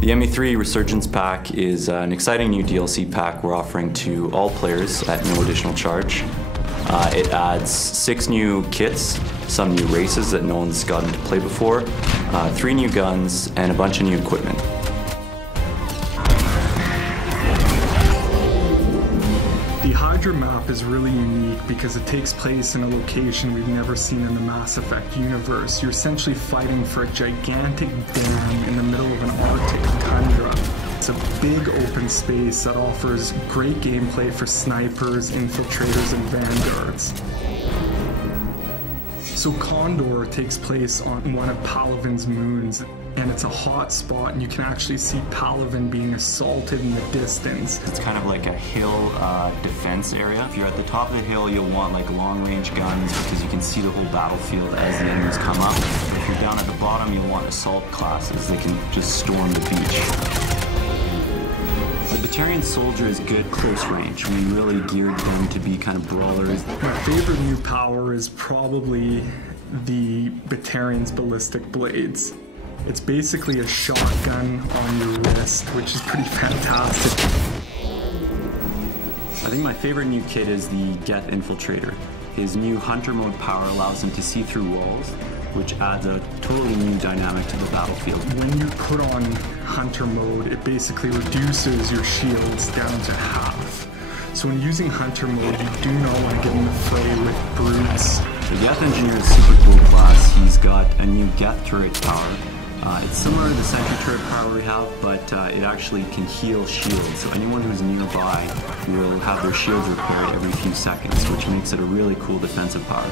The ME3 Resurgence pack is an exciting new DLC pack we're offering to all players at no additional charge. It adds 6 new kits, some new races that no one's gotten to play before, 3 new guns, and a bunch of new equipment. The Hydra map is really unique because it takes place in a location we've never seen in the Mass Effect universe. You're essentially fighting for a gigantic dam in the middle of an Arctic tundra. It's a big open space that offers great gameplay for snipers, infiltrators, and vanguards. So Condor takes place on one of Palaven's moons, and it's a hot spot, and you can actually see Palaven being assaulted in the distance. It's kind of like a hill defense area. If you're at the top of the hill, you'll want like long-range guns because you can see the whole battlefield as the enemies come up. If you're down at the bottom, you'll want assault classes. They can just storm the beach. The Batarian soldier is good close range. We really geared them to be kind of brawlers. My favorite new power is probably the Batarian's ballistic blades. It's basically a shotgun on your wrist, which is pretty fantastic. I think my favorite new kit is the Geth Infiltrator. His new Hunter mode power allows him to see through walls, which adds a totally new dynamic to the battlefield. When you put on Hunter mode, it basically reduces your shields down to half. So when using Hunter mode, you do not want to get in the fray with brutes. The Geth Engineer is super cool class. He's got a new Geth turret power. It's similar to the sentry turret power we have, but it actually can heal shields. So anyone who's nearby will have their shields repaired every few seconds, which makes it a really cool defensive power.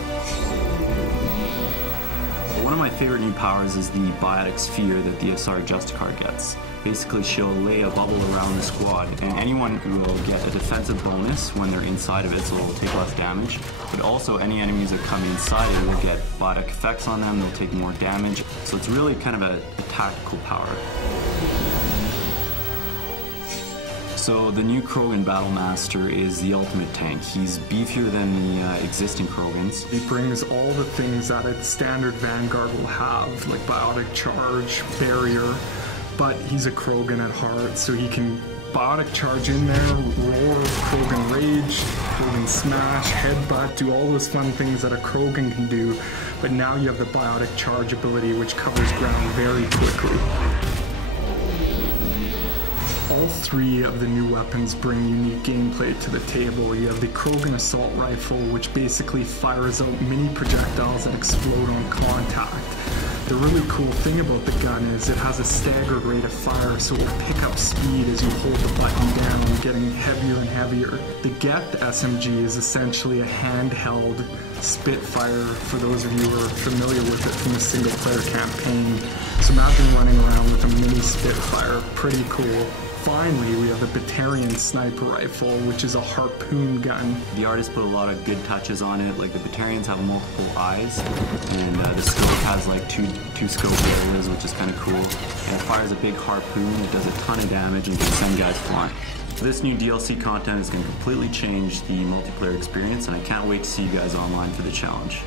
One of my favorite new powers is the Biotic Sphere that the SR Justicar gets. Basically, she'll lay a bubble around the squad, and anyone will get a defensive bonus when they're inside of it, so they'll take less damage. But also, any enemies that come inside it will get biotic effects on them, they'll take more damage. So it's really kind of a tactical power. So the new Krogan Battlemaster is the ultimate tank. He's beefier than the existing Krogans. He brings all the things that a standard Vanguard will have, like biotic charge, barrier, but he's a Krogan at heart, so he can biotic charge in there, roar, Krogan rage, Krogan smash, headbutt, do all those fun things that a Krogan can do, but now you have the biotic charge ability, which covers ground very quickly. All 3 of the new weapons bring unique gameplay to the table. You have the Krogan Assault Rifle, which basically fires out mini projectiles that explode on contact. The really cool thing about the gun is it has a staggered rate of fire, so it will pick up speed as you hold the button down, getting heavier and heavier. The Geth SMG is essentially a handheld Spitfire, for those of you who are familiar with it from the single-player campaign. So imagine running around with a mini Spitfire, pretty cool. Finally, we have the Batarian Sniper Rifle, which is a harpoon gun. The artist put a lot of good touches on it. Like the Batarians have multiple eyes, and the scope has like two scope areas, which is kind of cool. And it fires a big harpoon. It does a ton of damage and can send guys flying. This new DLC content is going to completely change the multiplayer experience, and I can't wait to see you guys online for the challenge.